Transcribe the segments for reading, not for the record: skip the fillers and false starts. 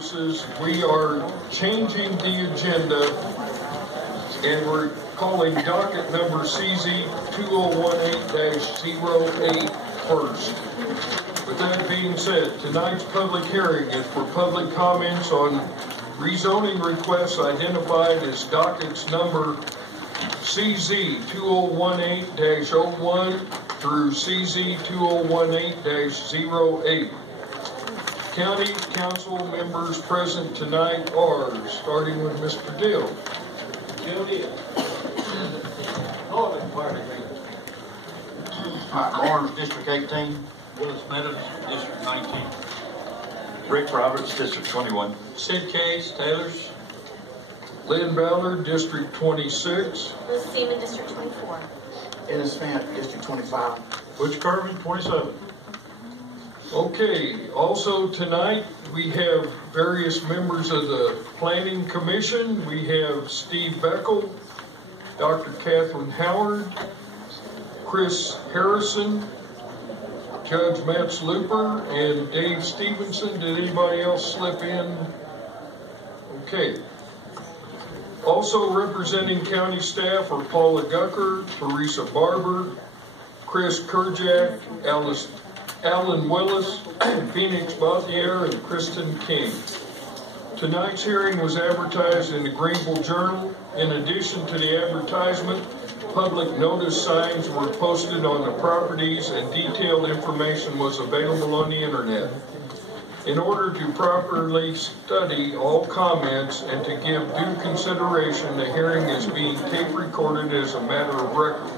purposes, we are changing the agenda and we're calling docket number CZ 2018-08 first. With that being said, tonight's public hearing is for public comments on rezoning requests identified as dockets number CZ 2018-01 through CZ 2018-08. County Council members present tonight are, starting with Mr. Dill. Barnes, District 18. Willis Meadows, District 19. Rick Roberts, District 21. Sid Case, Taylor's. Lynn Ballard, District 26. Liz Seaman, District 24. Ennis Smith, District 25. Butch Carvin, 27. Okay, also tonight we have various members of the Planning Commission. We have Steve Beckel, Dr. Catherine Howard, Chris Harrison, Judge Matt Looper, and Dave Stevenson. Did anybody else slip in? Okay. Also representing county staff are Paula Gucker, Teresa Barber, Chris Kerjak, Alan Willis, Phoenix Bothier, and Kristen King. Tonight's hearing was advertised in the Greenville Journal. In addition to the advertisement, public notice signs were posted on the properties and detailed information was available on the internet. In order to properly study all comments and to give due consideration, the hearing is being tape recorded as a matter of record.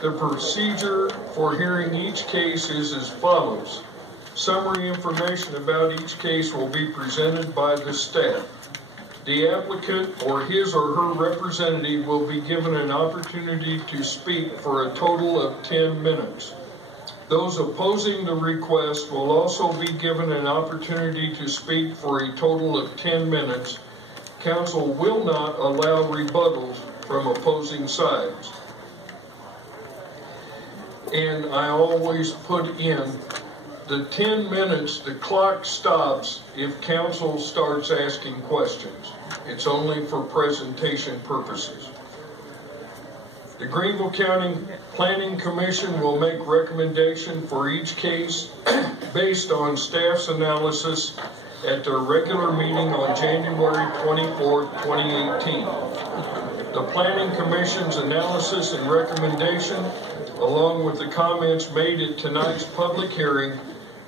The procedure for hearing each case is as follows. Summary information about each case will be presented by the staff. The applicant or his or her representative will be given an opportunity to speak for a total of 10 minutes. Those opposing the request will also be given an opportunity to speak for a total of 10 minutes. Council will not allow rebuttals from opposing sides. And I always put in the 10 minutes, the clock stops if council starts asking questions. It's only for presentation purposes. The Greenville County Planning Commission will make recommendation for each case based on staff's analysis at their regular meeting on January 24, 2018. The Planning Commission's analysis and recommendation, along with the comments made at tonight's public hearing,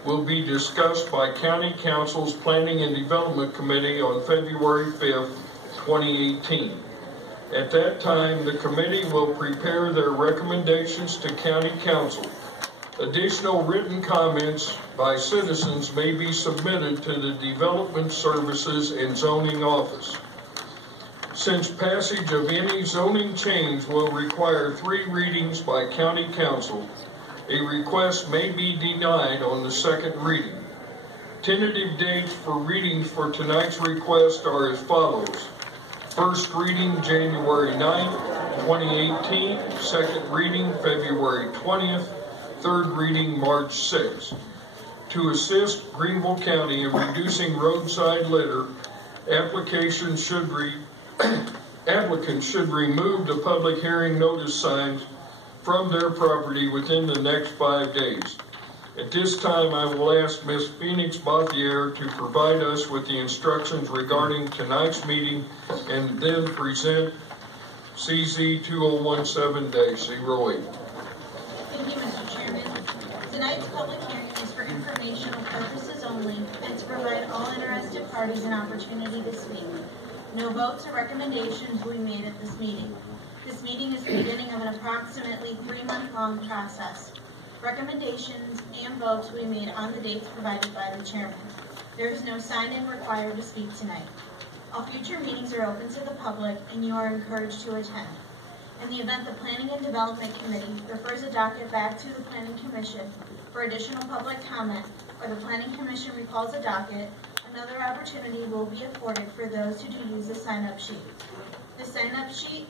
will be discussed by County Council's Planning and Development Committee on February 5th, 2018. At that time, the committee will prepare their recommendations to County Council. Additional written comments by citizens may be submitted to the Development Services and Zoning Office. Since passage of any zoning change will require 3 readings by County Council, a request may be denied on the second reading. Tentative dates for readings for tonight's request are as follows. First reading, January 9th, 2018. Second reading, February 20th. Third reading, March 6th. To assist Greenville County in reducing roadside litter, applicants should remove the public hearing notice signs from their property within the next 5 days. At this time, I will ask Ms. Phoenix Bothier to provide us with the instructions regarding tonight's meeting and then present CZ 2017-08. Thank you, Mr. Chairman. Tonight's public hearing is for informational purposes only and to provide all interested parties an opportunity to speak. No votes or recommendations will be made at this meeting. This meeting is the beginning of an approximately 3-month-long process. Recommendations and votes will be made on the dates provided by the chairman. There is no sign-in required to speak tonight. All future meetings are open to the public and you are encouraged to attend. In the event the Planning and Development Committee refers a docket back to the Planning Commission for additional public comment, or the Planning Commission recalls a docket, another opportunity will be afforded for those who do use the sign-up sheet. The sign-up sheet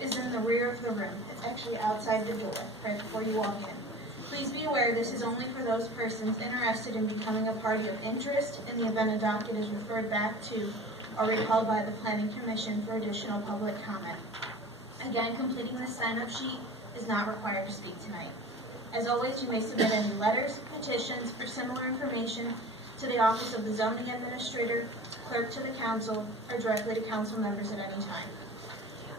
is in the rear of the room. It's actually outside the door, right before you walk in. Please be aware this is only for those persons interested in becoming a party of interest in the event a docket is referred back to or recalled by the Planning Commission for additional public comment. Again, completing this sign-up sheet is not required to speak tonight. As always, you may submit any letters, petitions, or similar information to the Office of the Zoning Administrator, Clerk to the Council, or directly to Council members at any time.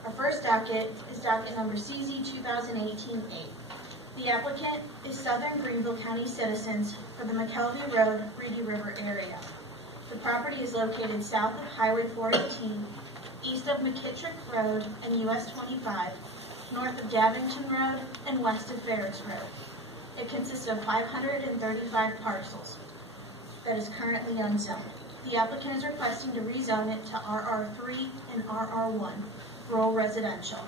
Our first docket is docket number CZ 2018-8. The applicant is Southern Greenville County citizens for the McKelvey Road, Reedy River area. The property is located south of Highway 418, east of McKittrick Road and US 25, north of Davington Road and west of Ferris Road. It consists of 535 parcels that is currently unzoned. The applicant is requesting to rezone it to RR3 and RR1, rural residential.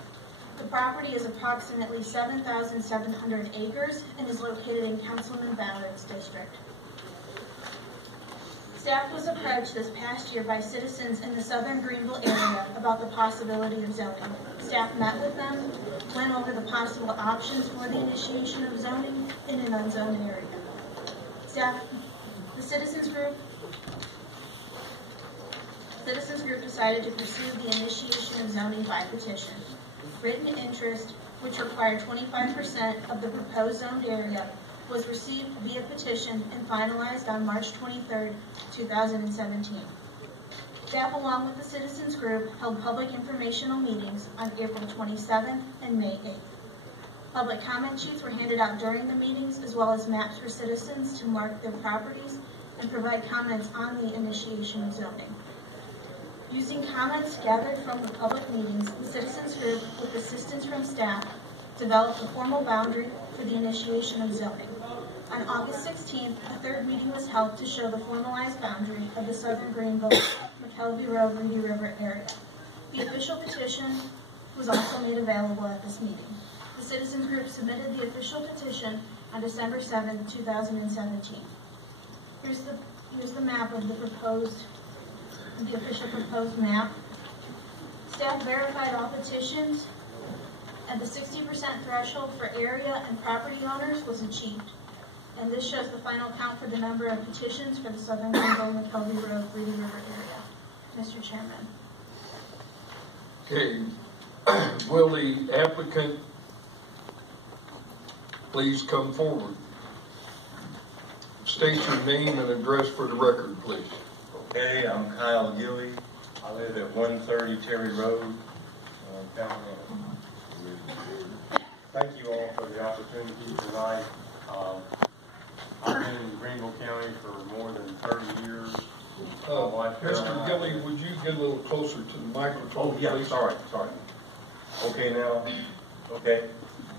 The property is approximately 7,700 acres and is located in Councilman Ballard's district. Staff was approached this past year by citizens in the Southern Greenville area about the possibility of zoning. Staff met with them, went over the possible options for the initiation of zoning in an unzoned area. The citizens group decided to pursue the initiation of zoning by petition. Written interest, which required 25% of the proposed zoned area, was received via petition and finalized on March 23, 2017. Staff, along with the citizens group, held public informational meetings on April 27 and May 8. Public comment sheets were handed out during the meetings, as well as maps for citizens to mark their properties and provide comments on the initiation of zoning. Using comments gathered from the public meetings, the citizens group, with assistance from staff, developed a formal boundary for the initiation of zoning. On August 16th, a third meeting was held to show the formalized boundary of the Southern Greenville, McKelvey Road, Reedy River area. The official petition was also made available at this meeting. The citizens group submitted the official petition on December 7th, 2017. Here's the map of the official proposed map. Staff verified all petitions, and the 60% threshold for area and property owners was achieved. And this shows the final count for the number of petitions for the Southern Greenville, McKelvey Road, Reedy River area. Mr. Chairman. Okay. Will the applicant please come forward? State your name and address for the record, please. Okay, I'm Kyle Gilly. I live at 130 Terry Road, Fountain Inn. Thank you all for the opportunity tonight. I've been in Greenville County for more than 30 years. Mr. Gilly, would you get a little closer to the microphone, Oh, yeah, please? sorry. Okay, now? Okay.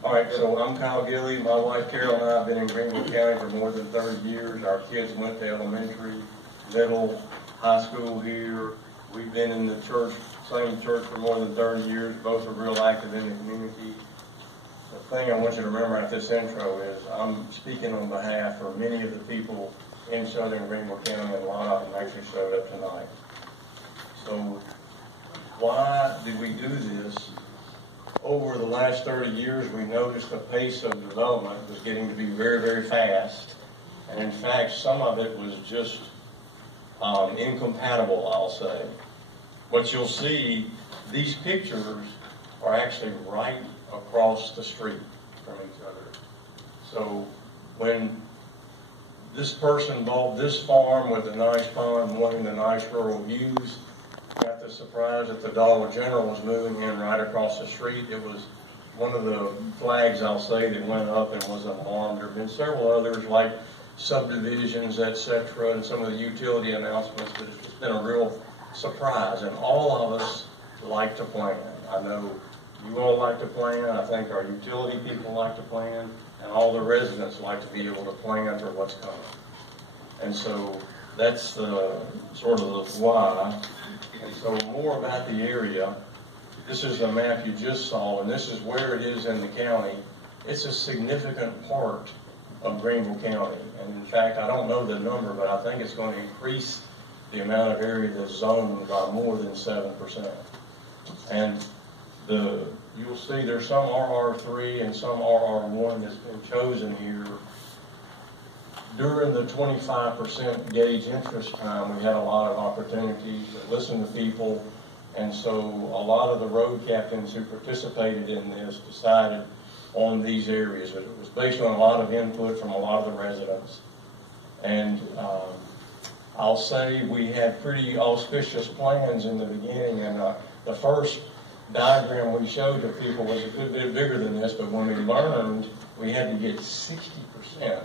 All right, so I'm Kyle Gilly. My wife Carol and I have been in Greenville County for more than 30 years. Our kids went to elementary, middle, high school here. We've been in the church, same church for more than 30 years. Both are real active in the community. The thing I want you to remember at this intro is I'm speaking on behalf of many of the people in Southern Greenville County, and a lot of them actually showed up tonight. So why did we do this? Over the last 30 years, we noticed the pace of development was getting to be very, very fast. And in fact, some of it was just incompatible, I'll say. What you'll see, these pictures are actually right across the street from each other. So when this person bought this farm with a nice pond, wanting the nice rural views, got the surprise that the Dollar General was moving in right across the street. It was one of the flags, I'll say, that went up and was alarmed. There have been several others like subdivisions, etc., and some of the utility announcements, but it's been a real surprise. And all of us like to plan. I know you all like to plan. I think our utility people like to plan, and all the residents like to be able to plan for what's coming. And so that's the sort of the why. And so more about the area. This is the map you just saw, and this is where it is in the county. It's a significant part of Greenville County. And in fact, I don't know the number, but I think it's going to increase the amount of area that's zoned by more than 7%. And the you'll see there's some RR3 and some RR1 that's been chosen here. During the 25% gauge interest time, we had a lot of opportunities to listen to people, and so a lot of the road captains who participated in this decided on these areas. It was based on a lot of input from a lot of the residents. And I'll say we had pretty auspicious plans in the beginning, and the first diagram we showed to people was a good bit bigger than this, but when we learned we had to get 60%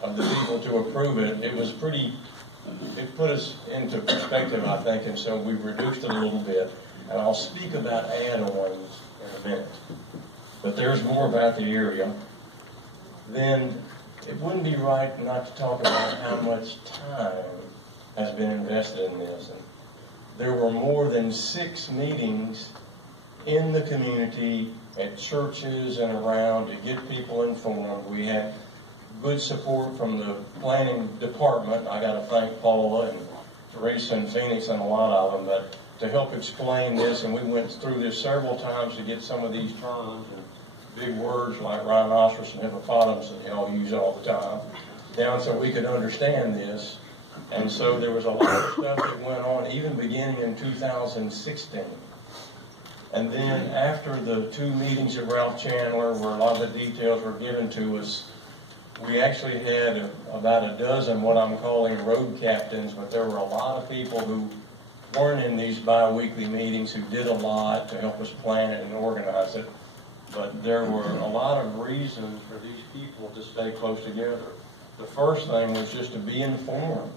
of the people to approve it, it put us into perspective, I think, and so we reduced it a little bit. And I'll speak about add-ons in a minute. But there's more about the area. Then it wouldn't be right not to talk about how much time has been invested in this. And there were more than 6 meetings in the community, at churches and around, to get people informed. We had good support from the planning department. I got to thank Paula and Teresa and Phoenix and a lot of them, but to help explain this, and we went through this several times to get some of these terms and big words like rhinoceros and hippopotamus that they all use all the time down so we could understand this. And so there was a lot of stuff that went on, even beginning in 2016. And then after the 2 meetings at Ralph Chandler, where a lot of the details were given to us, we actually had about a dozen what I'm calling road captains, but there were a lot of people who weren't in these bi-weekly meetings who did a lot to help us plan it and organize it. But there were a lot of reasons for these people to stay close together. The first thing was just to be informed,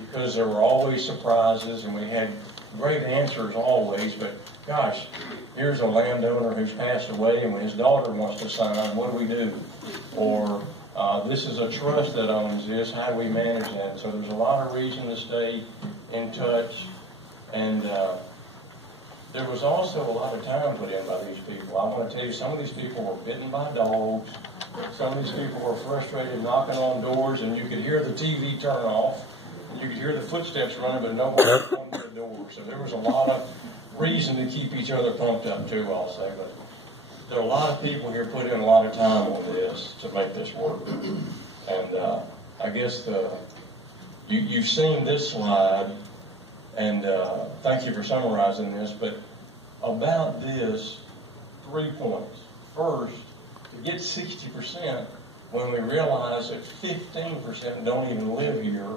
because there were always surprises, and we had great answers always, but gosh, here's a landowner who's passed away, and when his daughter wants to sign, what do we do? Or this is a trust that owns this, how do we manage that? So there's a lot of reason to stay in touch, and there was also a lot of time put in by these people. I want to tell you, some of these people were bitten by dogs. Some of these people were frustrated knocking on doors, and you could hear the TV turn off, and you could hear the footsteps running, but nobody would come to the door. So there was a lot of reason to keep each other pumped up too, I'll say. But there are a lot of people here put in a lot of time on this to make this work. And I guess you've seen this slide, and thank you for summarizing this, but about this, 3 points. First, to get 60%, when we realized that 15% don't even live here,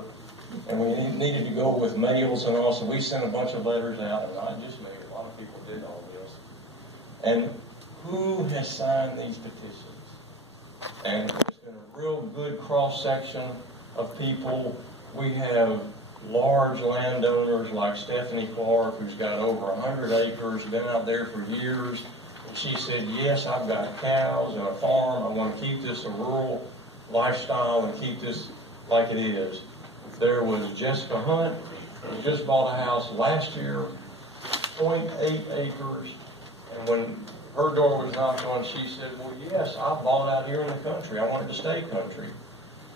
and we needed to go with mails and all, so we sent a bunch of letters out, and not just me, a lot of people did all this. And who has signed these petitions? And it's been a real good cross-section of people. We have large landowners like Stephanie Clark, who's got over 100 acres, been out there for years. And she said, yes, I've got cows and a farm. I want to keep this a rural lifestyle and keep this like it is. There was Jessica Hunt, who just bought a house last year, 0.8 acres. And when her door was knocked on, she said, well, yes, I bought out here in the country. I wanted to stay country.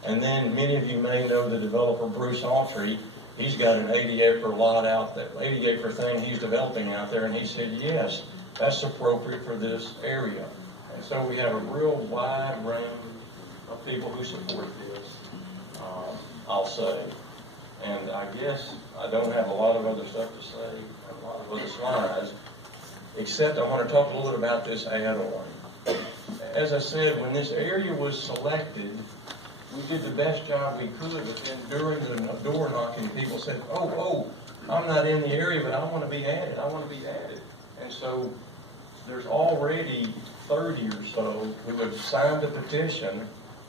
And then many of you may know the developer Bruce Autry. He's got an 80-acre lot out there, 80-acre thing he's developing out there, and he said, yes, that's appropriate for this area. And so we have a real wide range of people who support this, I'll say. And I guess I don't have a lot of other stuff to say, a lot of other slides, except I want to talk a little bit about this add-on. As I said, when this area was selected, we did the best job we could, but then during the door knocking, people said, oh, I'm not in the area, but I want to be added. I want to be added. And so there's already 30 or so who have signed a petition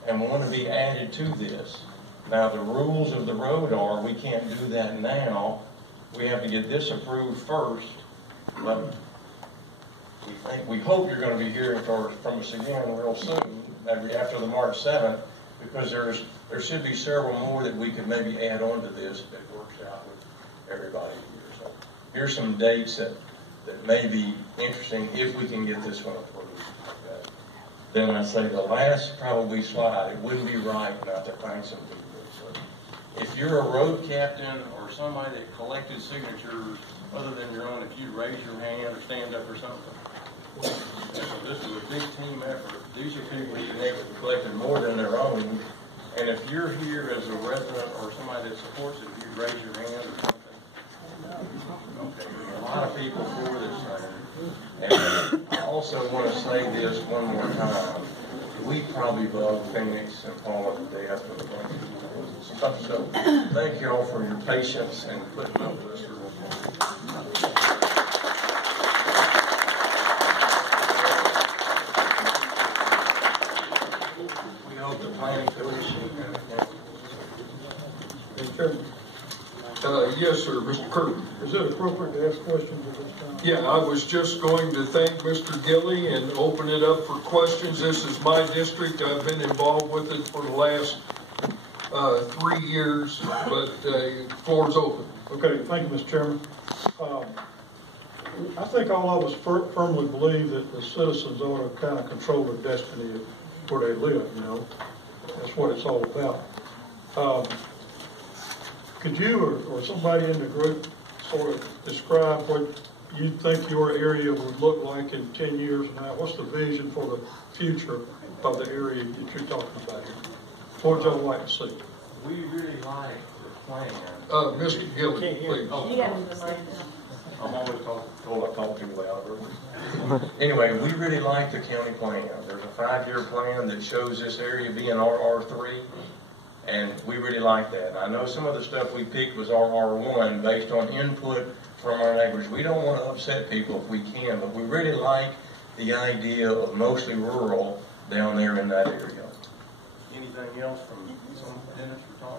and want to be added to this. Now, the rules of the road are we can't do that now. We have to get this approved first. But we hope you're going to be hearing from us again real soon, maybe after the March 7th. Because there should be several more that we could maybe add on to this if it works out with everybody here. So here's some dates that may be interesting if we can get this one approved. Okay. Then I say the last probably slide, it wouldn't be right not to thank some people. So if you're a road captain or somebody that collected signatures other than your own, if you raise your hand or stand up or something, This is a big team effort. These are people who collected more than their own. And if you're here as a resident or somebody that supports it, if you raise your hand or something. Okay, there's a lot of people for this thing. And I also want to say this one more time. We probably love Phoenix and Paula to death with a bunch of stuff. So thank you all for your patience and putting up with us for this morning. We hope the planning commission Yes, sir, Mr. Kirby. Is it appropriate to ask questions at this time? Yeah, I was just going to thank Mr. Gilly and open it up for questions. This is my district. I've been involved with it for the last 3 years, but floor's open. Okay, thank you, Mr. Chairman. I think all of us firmly believe that the citizens ought to kind of control their destiny where they live, you know. That's what it's all about. Could you or somebody in the group sort of describe what you think your area would look like in 10 years from now? What's the vision for the future of the area that you're talking about here? What would y'all like to see? We really like the plan. Mr. Gilly, please. I'm always told I talk too loud. Anyway, we really like the county plan. There's a 5-year plan that shows this area being RR3, and we really like that. And I know some of the stuff we picked was RR1 based on input from our neighbors. We don't want to upset people if we can, but we really like the idea of mostly rural down there in that area. Anything else from Dennis or Tom?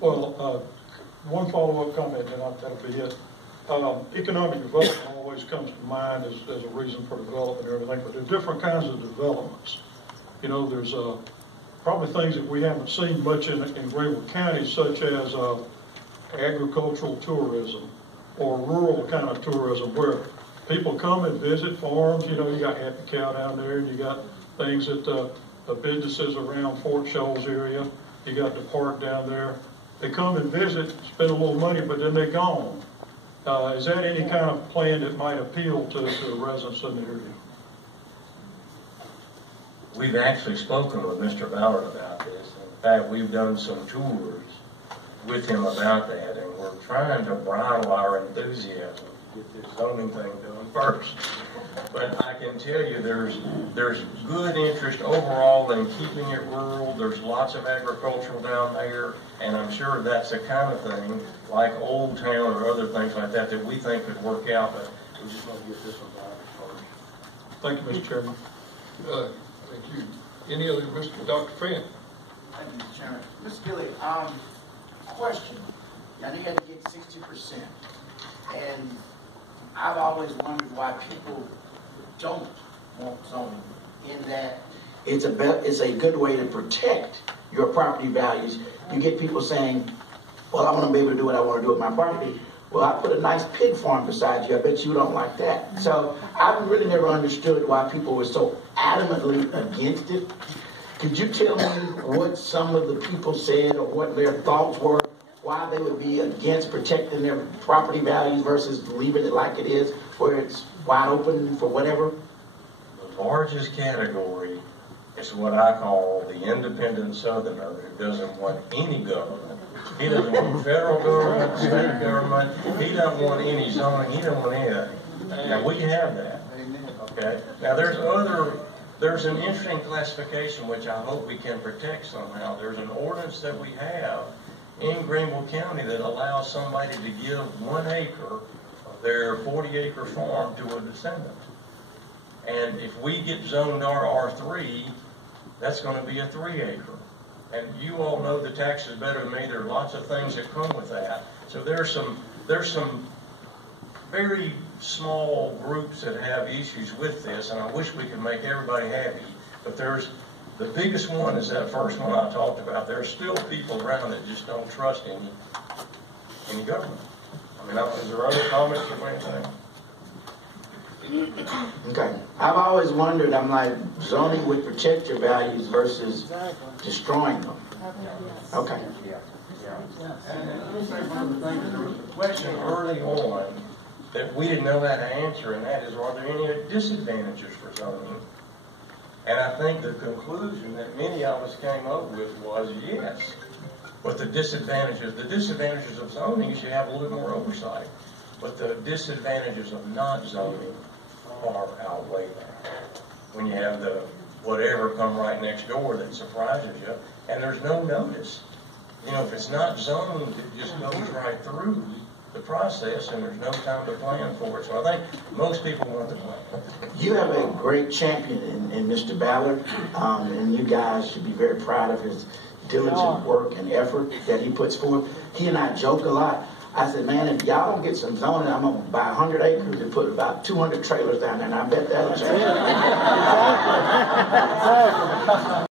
Well, one follow-up comment, and that'll be it. Economic development always comes to mind as a reason for development and everything, but there are different kinds of developments. You know, there's probably things that we haven't seen much in Greenville County, such as agricultural tourism or rural kind of tourism, where people come and visit farms. You know, you got Happy Cow down there, and you got things at the businesses around Fort Shoals area. You got the park down there. They come and visit, spend a little money, but then they're gone. Is that any kind of plan that might appeal to the residents in the area? We've actually spoken with Mr. Ballard about this. In fact, we've done some tours with him about that, and we're trying to bridle our enthusiasm to get this zoning thing done first. But I can tell you there's good interest overall in keeping it rural. There's lots of agricultural down there, and I'm sure that's the kind of thing, like Old Town or other things like that, that we think could work out, but we just want to get this one done first. Thank you, Mr. Chairman. Thank you. Any other, Dr. Finn? Thank you, Mr. Chairman. Ms. Gilly, question. I know you had to get 60%, and I've always wondered why people don't want zoning, in that it's a good way to protect your property values. You get people saying, well, I want to be able to do what I want to do with my property. Well, I put a nice pig farm beside you. I bet you don't like that. So I've really never understood why people were so adamantly against it. Could you tell me what some of the people said or what their thoughts were, why they would be against protecting their property values versus leaving it like it is, where it's wide open for whatever? The largest category is what I call the independent southerner who doesn't want any government. He doesn't want federal government, state government. He doesn't want any zoning. He doesn't want anything. Now, we have that. Okay? Now, there's an interesting classification which I hope we can protect somehow. There's an ordinance that we have in Greenville County that allows somebody to give 1 acre of their 40-acre farm to a descendant. And if we get zoned RR3, that's going to be a 3-acre. And you all know the taxes better than me. There are lots of things that come with that. So there's some very small groups that have issues with this, and I wish we could make everybody happy. But the biggest one is that first one I talked about. There's still people around that just don't trust any government. I mean, is there other comments or anything? Okay. I've always wondered, I'm like, zoning would protect your values versus destroying them. Okay. And let me say one of the things, there was a question early on that we didn't know how to answer, and that is, are there any disadvantages for zoning? And I think the conclusion that many of us came up with was yes. But the disadvantages of zoning is you have a little bit more oversight. But the disadvantages of not zoning far outweigh that. When you have the whatever come right next door that surprises you, and there's no notice. You know, if it's not zoned, it just goes right through the process, and there's no time to plan for it. So I think most people want to plan. You have a great champion in Mr. Ballard, and you guys should be very proud of his diligent work and effort that he puts forth. He and I joke a lot. I said, man, if y'all don't get some zoning, I'm going to buy 100 acres and put about 200 trailers down there, and I bet that'll change.